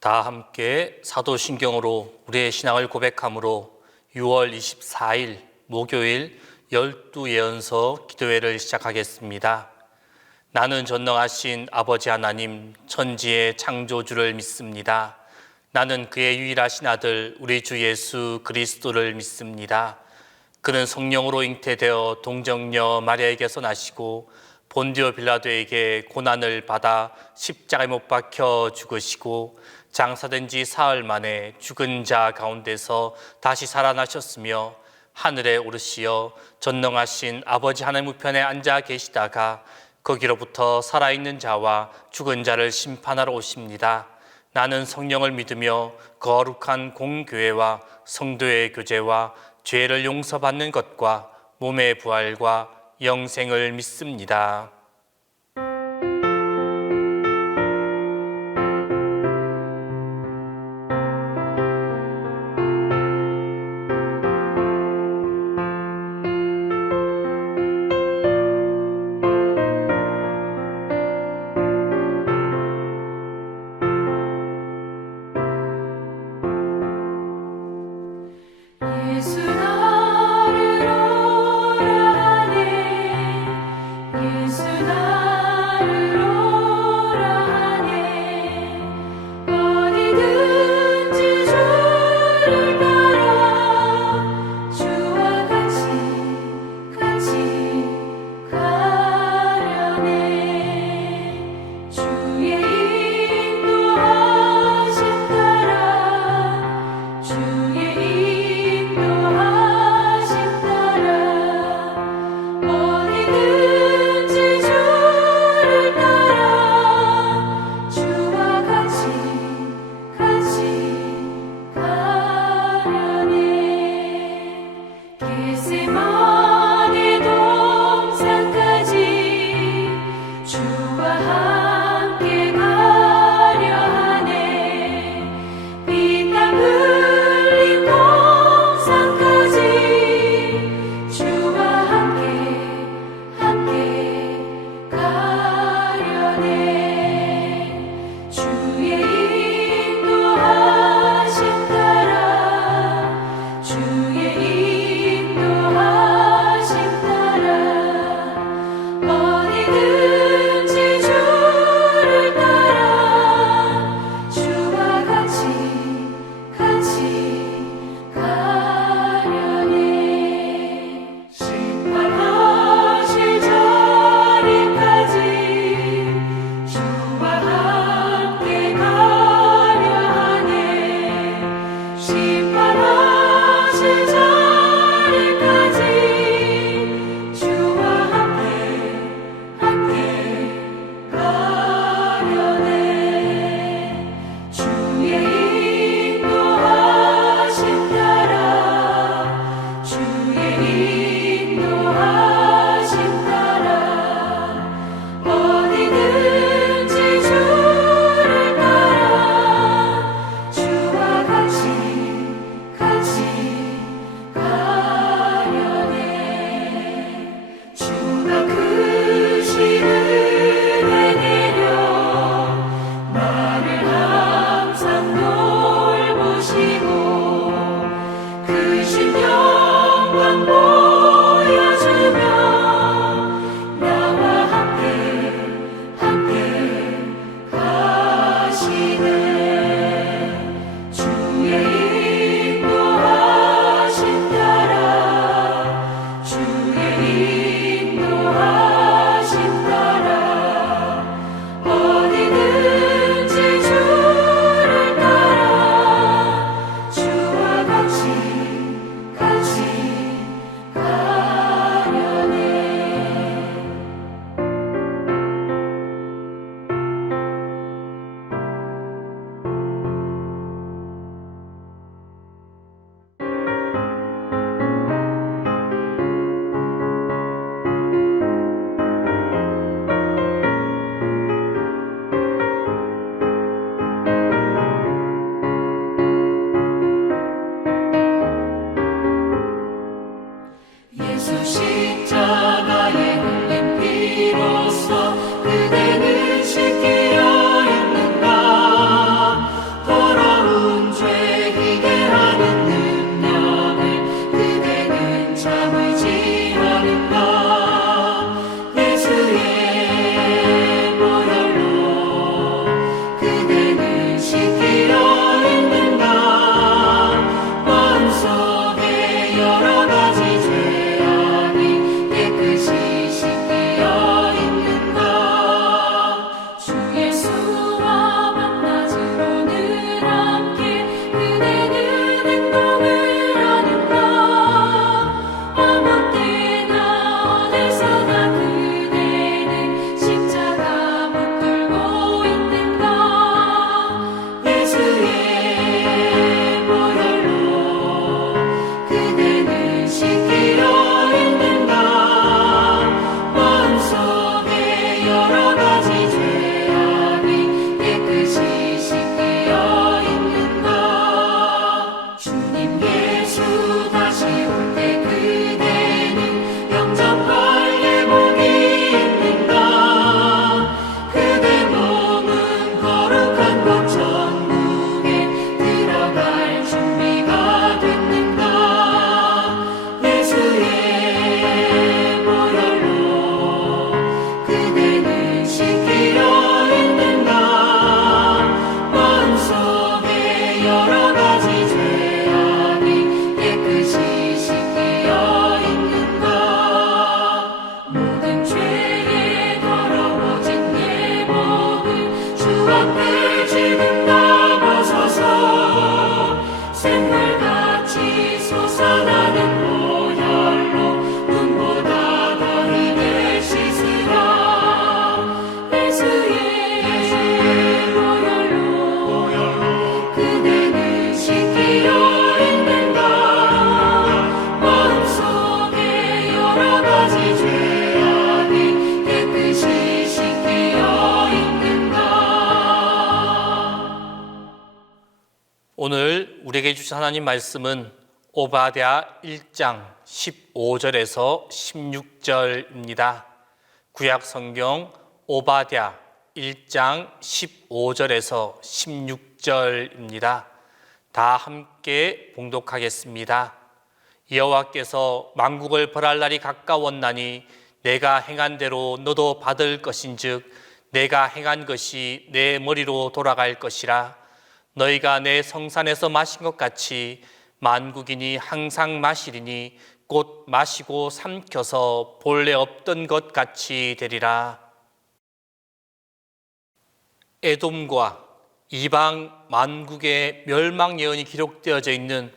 다 함께 사도신경으로 우리의 신앙을 고백함으로 6월 24일 목요일 12예언서 기도회를 시작하겠습니다. 나는 전능하신 아버지 하나님 천지의 창조주를 믿습니다. 나는 그의 유일하신 아들 우리 주 예수 그리스도를 믿습니다. 그는 성령으로 잉태되어 동정녀 마리아에게서 나시고 본디오 빌라도에게 고난을 받아 십자가에 못 박혀 죽으시고 장사된 지 사흘 만에 죽은 자 가운데서 다시 살아나셨으며 하늘에 오르시어 전능하신 아버지 하나님 우편에 앉아 계시다가 거기로부터 살아있는 자와 죽은 자를 심판하러 오십니다. 나는 성령을 믿으며 거룩한 공교회와 성도의 교제와 죄를 용서받는 것과 몸의 부활과 영생을 믿습니다. 예수 나를 오라 하네 예수 오늘 우리에게 주신 하나님 말씀은 오바댜 1장 15절에서 16절입니다. 구약 성경 오바댜 1장 15절에서 16절입니다. 다 함께 봉독하겠습니다. 여호와께서 만국을 벌할 날이 가까웠나니 내가 행한 대로 너도 받을 것인즉 내가 행한 것이 내 머리로 돌아갈 것이라. 너희가 내 성산에서 마신 것 같이 만국인이 항상 마시리니 곧 마시고 삼켜서 본래 없던 것 같이 되리라. 에돔과 이방 만국의 멸망 예언이 기록되어져 있는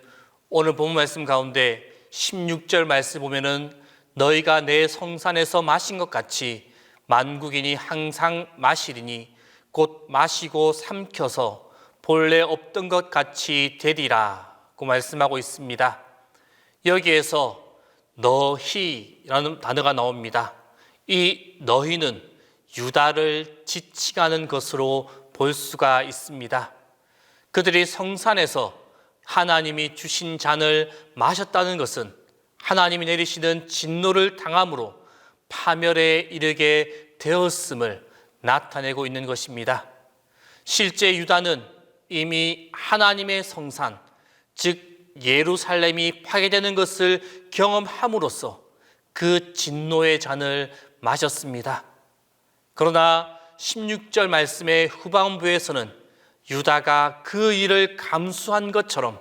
오늘 본문 말씀 가운데 16절 말씀 보면은 너희가 내 성산에서 마신 것 같이 만국인이 항상 마시리니 곧 마시고 삼켜서 본래 없던 것 같이 되리라고 말씀하고 있습니다. 여기에서 너희라는 단어가 나옵니다. 이 너희는 유다를 지칭하는 것으로 볼 수가 있습니다. 그들이 성산에서 하나님이 주신 잔을 마셨다는 것은 하나님이 내리시는 진노를 당함으로 파멸에 이르게 되었음을 나타내고 있는 것입니다. 실제 유다는 이미 하나님의 성산, 즉 예루살렘이 파괴되는 것을 경험함으로써 그 진노의 잔을 마셨습니다. 그러나 16절 말씀의 후반부에서는 유다가 그 일을 감수한 것처럼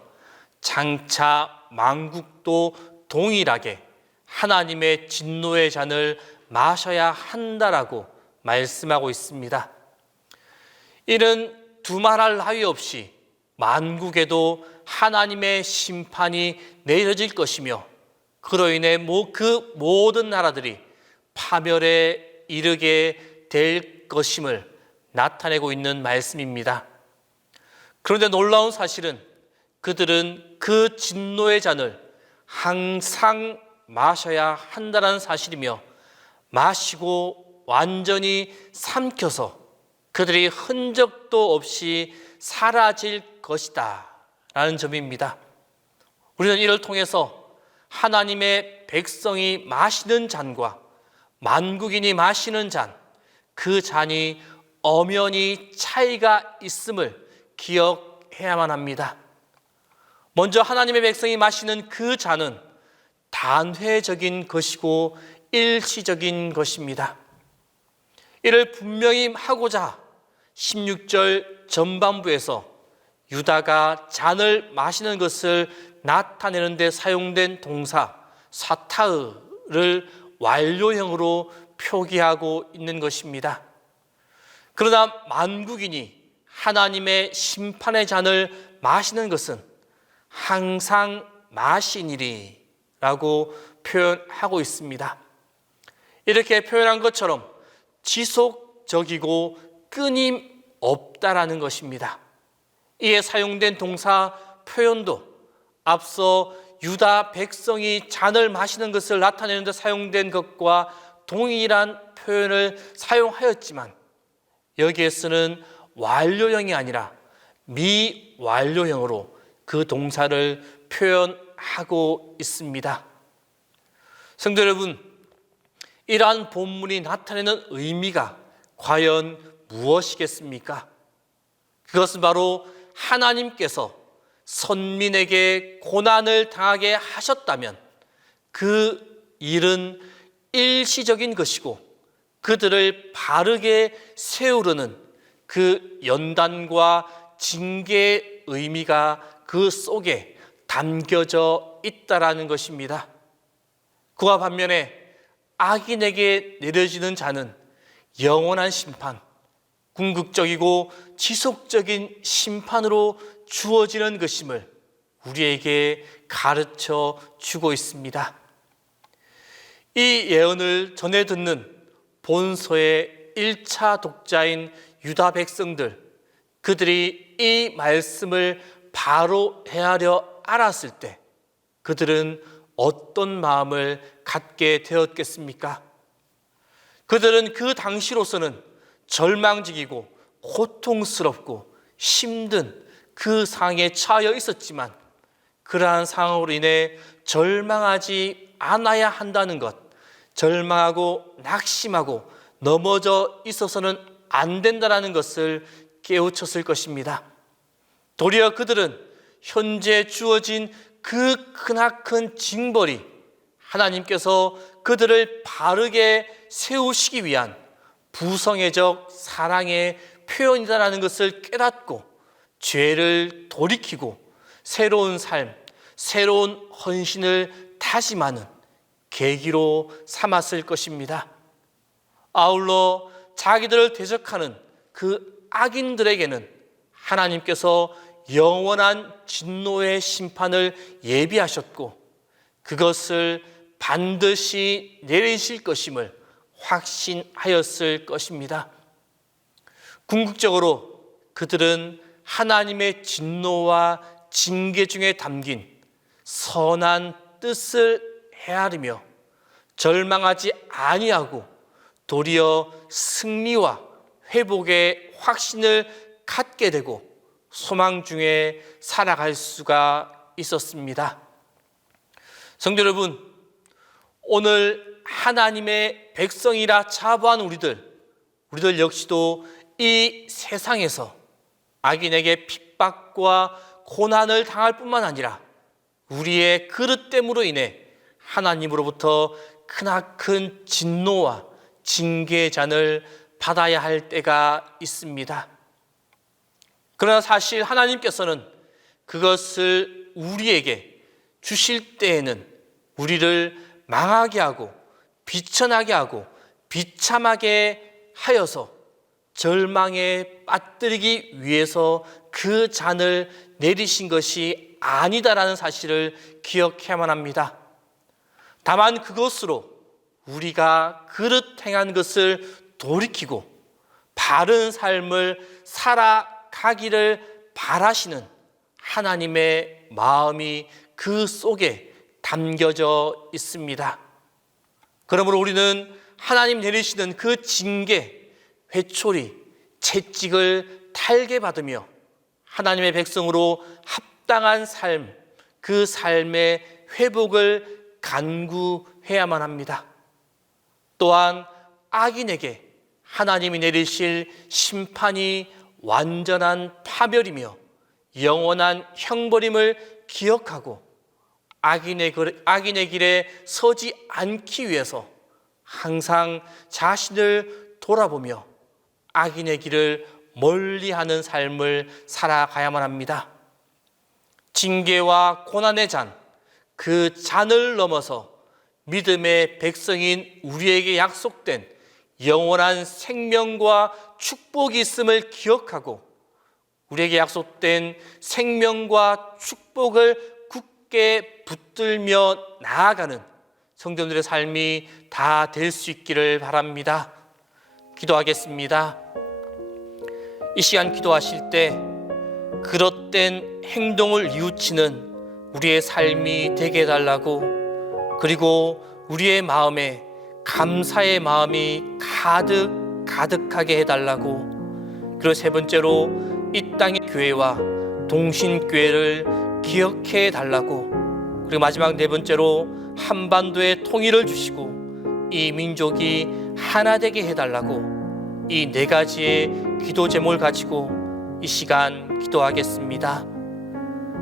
장차 만국도 동일하게 하나님의 진노의 잔을 마셔야 한다라고 말씀하고 있습니다. 이는 두말할 나위 없이 만국에도 하나님의 심판이 내려질 것이며 그로 인해 그 모든 나라들이 파멸에 이르게 될 것임을 나타내고 있는 말씀입니다. 그런데 놀라운 사실은 그들은 그 진노의 잔을 항상 마셔야 한다는 사실이며 마시고 완전히 삼켜서 그들이 흔적도 없이 사라질 것이다 라는 점입니다. 우리는 이를 통해서 하나님의 백성이 마시는 잔과 만국인이 마시는 잔, 그 잔이 엄연히 차이가 있음을 기억해야만 합니다. 먼저 하나님의 백성이 마시는 그 잔은 단회적인 것이고 일시적인 것입니다. 이를 분명히 하고자 16절 전반부에서 유다가 잔을 마시는 것을 나타내는 데 사용된 동사 사타으를 완료형으로 표기하고 있는 것입니다. 그러나 만국인이 하나님의 심판의 잔을 마시는 것은 항상 마시니리라고 표현하고 있습니다. 이렇게 표현한 것처럼 지속적이고 끊임없다라는 것입니다. 이에 사용된 동사 표현도 앞서 유다 백성이 잔을 마시는 것을 나타내는 데 사용된 것과 동일한 표현을 사용하였지만 여기에서는 완료형이 아니라 미완료형으로 그 동사를 표현하고 있습니다. 성도 여러분, 이러한 본문이 나타내는 의미가 과연 무엇이겠습니까? 그것은 바로 하나님께서 선민에게 고난을 당하게 하셨다면 그 일은 일시적인 것이고 그들을 바르게 세우려는 그 연단과 징계의 의미가 그 속에 담겨져 있다라는 것입니다. 그와 반면에 악인에게 내려지는 잔은 영원한 심판, 궁극적이고 지속적인 심판으로 주어지는 것임을 우리에게 가르쳐 주고 있습니다. 이 예언을 전해 듣는 본서의 1차 독자인 유다 백성들, 그들이 이 말씀을 바로 헤아려 알았을 때 그들은 어떤 마음을 갖게 되었겠습니까? 그들은 그 당시로서는 절망적이고 고통스럽고 힘든 그 상황에 처하여 있었지만 그러한 상황으로 인해 절망하지 않아야 한다는 것, 절망하고 낙심하고 넘어져 있어서는 안 된다는 것을 깨우쳤을 것입니다. 도리어 그들은 현재 주어진 그 크나큰 징벌이 하나님께서 그들을 바르게 세우시기 위한 부성애적 사랑의 표현이다라는 것을 깨닫고 죄를 돌이키고 새로운 삶, 새로운 헌신을 다짐하는 계기로 삼았을 것입니다. 아울러 자기들을 대적하는 그 악인들에게는 하나님께서 영원한 진노의 심판을 예비하셨고 그것을 반드시 내리실 것임을 확신하였을 것입니다. 궁극적으로 그들은 하나님의 진노와 징계 중에 담긴 선한 뜻을 헤아리며 절망하지 아니하고 도리어 승리와 회복의 확신을 갖게 되고 소망 중에 살아갈 수가 있었습니다. 성도 여러분, 오늘 하나님의 백성이라 자부한 우리들 역시도 이 세상에서 악인에게 핍박과 고난을 당할 뿐만 아니라 우리의 그릇됨으로 인해 하나님으로부터 크나큰 진노와 징계의 잔을 받아야 할 때가 있습니다. 그러나 사실 하나님께서는 그것을 우리에게 주실 때에는 우리를 망하게 하고 비천하게 하고 비참하게 하여서 절망에 빠뜨리기 위해서 그 잔을 내리신 것이 아니다라는 사실을 기억해야만 합니다. 다만 그것으로 우리가 그릇 행한 것을 돌이키고 바른 삶을 살아가기를 바라시는 하나님의 마음이 그 속에 담겨져 있습니다. 그러므로 우리는 하나님 내리시는 그 징계, 회초리, 채찍을 달게 받으며 하나님의 백성으로 합당한 삶, 그 삶의 회복을 간구해야만 합니다. 또한 악인에게 하나님이 내리실 심판이 완전한 파멸이며 영원한 형벌임을 기억하고 악인의 길에 서지 않기 위해서 항상 자신을 돌아보며 악인의 길을 멀리하는 삶을 살아가야만 합니다. 징계와 고난의 잔, 그 잔을 넘어서 믿음의 백성인 우리에게 약속된 영원한 생명과 축복이 있음을 기억하고 우리에게 약속된 생명과 축복을 굳게 붙들며 나아가는 성도들의 삶이 다 될 수 있기를 바랍니다. 기도하겠습니다. 이 시간 기도하실 때 그릇된 행동을 뉘우치는 우리의 삶이 되게 해달라고, 그리고 우리의 마음에 감사의 마음이 가득하게 해달라고, 그리고 세 번째로 이 땅의 교회와 동신교회를 기억해 달라고, 그리고 마지막 네 번째로 한반도의 통일을 주시고 이 민족이 하나 되게 해달라고, 이 네 가지의 기도 제목을 가지고 이 시간 기도하겠습니다.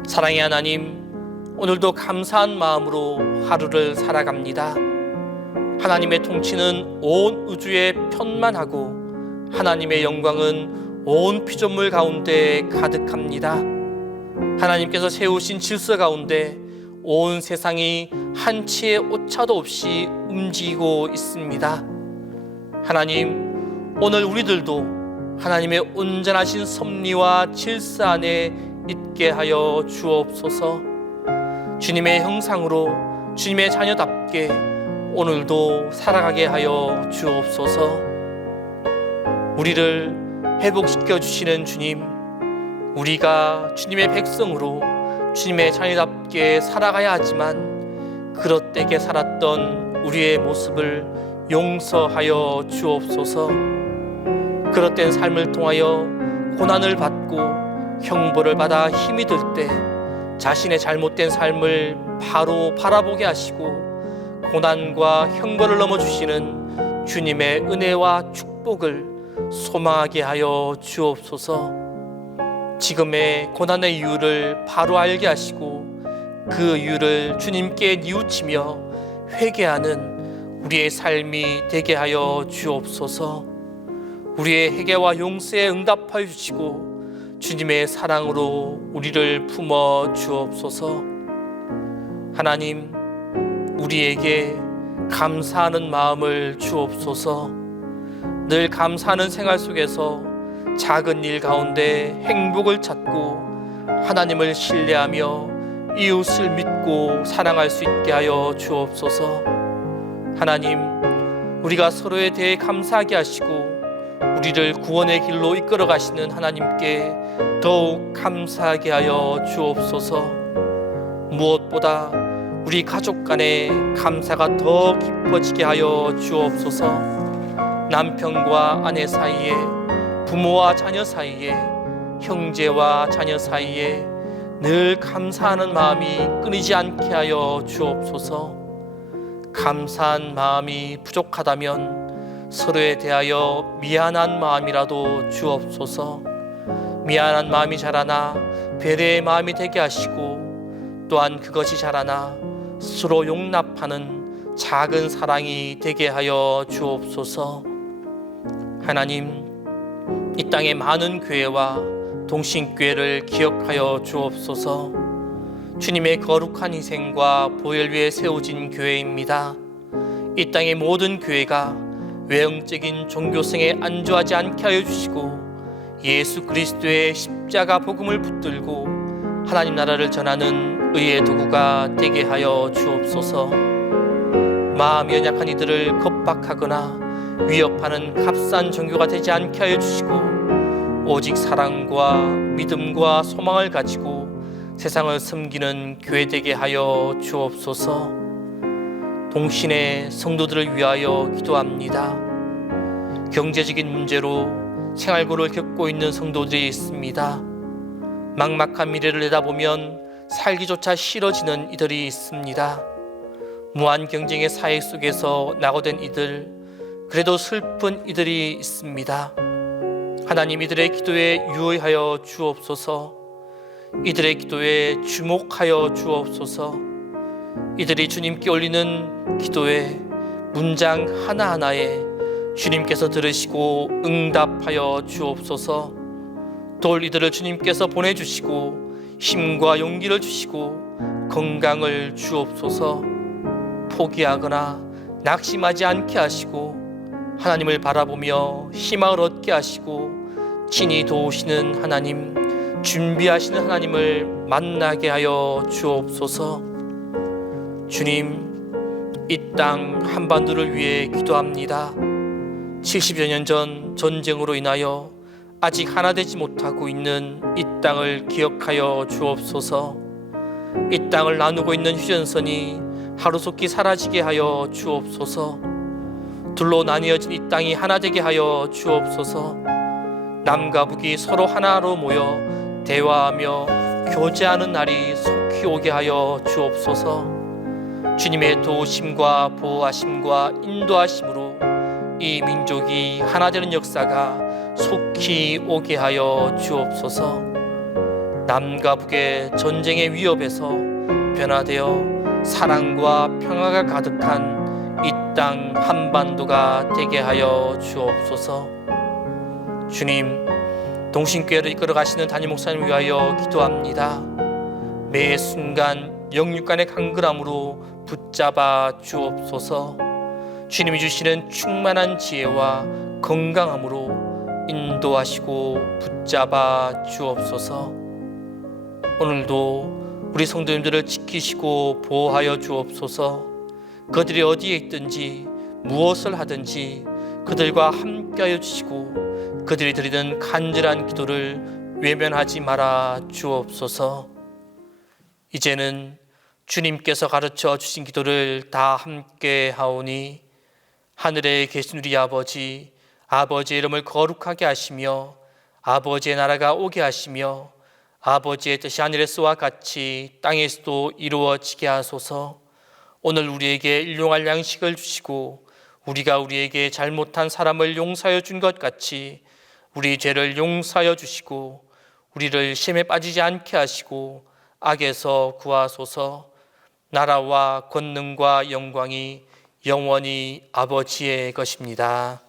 사랑의 하나님, 오늘도 감사한 마음으로 하루를 살아갑니다. 하나님의 통치는 온 우주에 편만하고 하나님의 영광은 온 피조물 가운데 가득합니다. 하나님께서 세우신 질서 가운데 온 세상이 한치의 오차도 없이 움직이고 있습니다. 하나님, 오늘 우리들도 하나님의 온전하신 섭리와 질서 안에 있게 하여 주옵소서. 주님의 형상으로 주님의 자녀답게 오늘도 살아가게 하여 주옵소서. 우리를 회복시켜 주시는 주님, 우리가 주님의 백성으로 주님의 자녀답게 살아가야 하지만 그릇되게 살았던 우리의 모습을 용서하여 주옵소서. 그릇된 삶을 통하여 고난을 받고 형벌을 받아 힘이 들 때 자신의 잘못된 삶을 바로 바라보게 하시고 고난과 형벌을 넘어주시는 주님의 은혜와 축복을 소망하게 하여 주옵소서. 지금의 고난의 이유를 바로 알게 하시고 그 이유를 주님께 뉘우치며 회개하는 우리의 삶이 되게 하여 주옵소서. 우리의 회개와 용서에 응답하여 주시고 주님의 사랑으로 우리를 품어 주옵소서. 하나님, 우리에게 감사하는 마음을 주옵소서. 늘 감사하는 생활 속에서 작은 일 가운데 행복을 찾고 하나님을 신뢰하며 이웃을 믿고 사랑할 수 있게 하여 주옵소서. 하나님, 우리가 서로에 대해 감사하게 하시고 우리를 구원의 길로 이끌어 가시는 하나님께 더욱 감사하게 하여 주옵소서. 무엇보다 우리 가족 간의 감사가 더 깊어지게 하여 주옵소서. 남편과 아내 사이에, 부모와 자녀 사이에, 형제와 자녀 사이에 늘 감사하는 마음이 끊이지 않게 하여 주옵소서. 감사한 마음이 부족하다면 서로에 대하여 미안한 마음이라도 주옵소서. 미안한 마음이 자라나 배려의 마음이 되게 하시고 또한 그것이 자라나 서로 용납하는 작은 사랑이 되게 하여 주옵소서. 하나님, 이 땅의 많은 교회와 동신교회를 기억하여 주옵소서. 주님의 거룩한 희생과 보혈 위에 세워진 교회입니다. 이 땅의 모든 교회가 외형적인 종교성에 안주하지 않게 하여 주시고 예수 그리스도의 십자가 복음을 붙들고 하나님 나라를 전하는 의의 도구가 되게 하여 주옵소서. 마음이 연약한 이들을 겁박하거나 위협하는 값싼 종교가 되지 않게 하여 주시고 오직 사랑과 믿음과 소망을 가지고 세상을 섬기는 교회 되게 하여 주옵소서. 동신의 성도들을 위하여 기도합니다. 경제적인 문제로 생활고를 겪고 있는 성도들이 있습니다. 막막한 미래를 내다보면 살기조차 싫어지는 이들이 있습니다. 무한 경쟁의 사회 속에서 낙오된 이들, 그래도 슬픈 이들이 있습니다. 하나님, 이들의 기도에 유의하여 주옵소서. 이들의 기도에 주목하여 주옵소서. 이들이 주님께 올리는 기도에 문장 하나하나에 주님께서 들으시고 응답하여 주옵소서. 또 이들을 주님께서 보내주시고 힘과 용기를 주시고 건강을 주옵소서. 포기하거나 낙심하지 않게 하시고 하나님을 바라보며 희망을 얻게 하시고 친히 도우시는 하나님, 준비하시는 하나님을 만나게 하여 주옵소서. 주님, 이 땅 한반도를 위해 기도합니다. 70여 년 전 전쟁으로 인하여 아직 하나 되지 못하고 있는 이 땅을 기억하여 주옵소서. 이 땅을 나누고 있는 휴전선이 하루속히 사라지게 하여 주옵소서. 둘로 나뉘어진 이 땅이 하나 되게 하여 주옵소서. 남과 북이 서로 하나로 모여 대화하며 교제하는 날이 속히 오게 하여 주옵소서. 주님의 도우심과 보호하심과 인도하심으로 이 민족이 하나 되는 역사가 속히 오게 하여 주옵소서. 남과 북의 전쟁의 위협에서 변화되어 사랑과 평화가 가득한 이 땅 한반도가 되게 하여 주옵소서. 주님, 동신교회를 이끌어 가시는 담임 목사님 위하여 기도합니다. 매 순간 영육간의 강건함으로 붙잡아 주옵소서. 주님이 주시는 충만한 지혜와 건강함으로 인도하시고 붙잡아 주옵소서. 오늘도 우리 성도님들을 지키시고 보호하여 주옵소서. 그들이 어디에 있든지 무엇을 하든지 그들과 함께하여 주시고 그들이 드리는 간절한 기도를 외면하지 말아 주옵소서. 이제는 주님께서 가르쳐 주신 기도를 다 함께 하오니 하늘에 계신 우리 아버지의 이름을 거룩하게 하시며 아버지의 나라가 오게 하시며 아버지의 뜻이 하늘에서와 같이 땅에서도 이루어지게 하소서. 오늘 우리에게 일용할 양식을 주시고 우리가 우리에게 잘못한 사람을 용서하여 준 것 같이 우리 죄를 용서하여 주시고 우리를 시험에 빠지지 않게 하시고 악에서 구하소서. 나라와 권능과 영광이 영원히 아버지의 것입니다.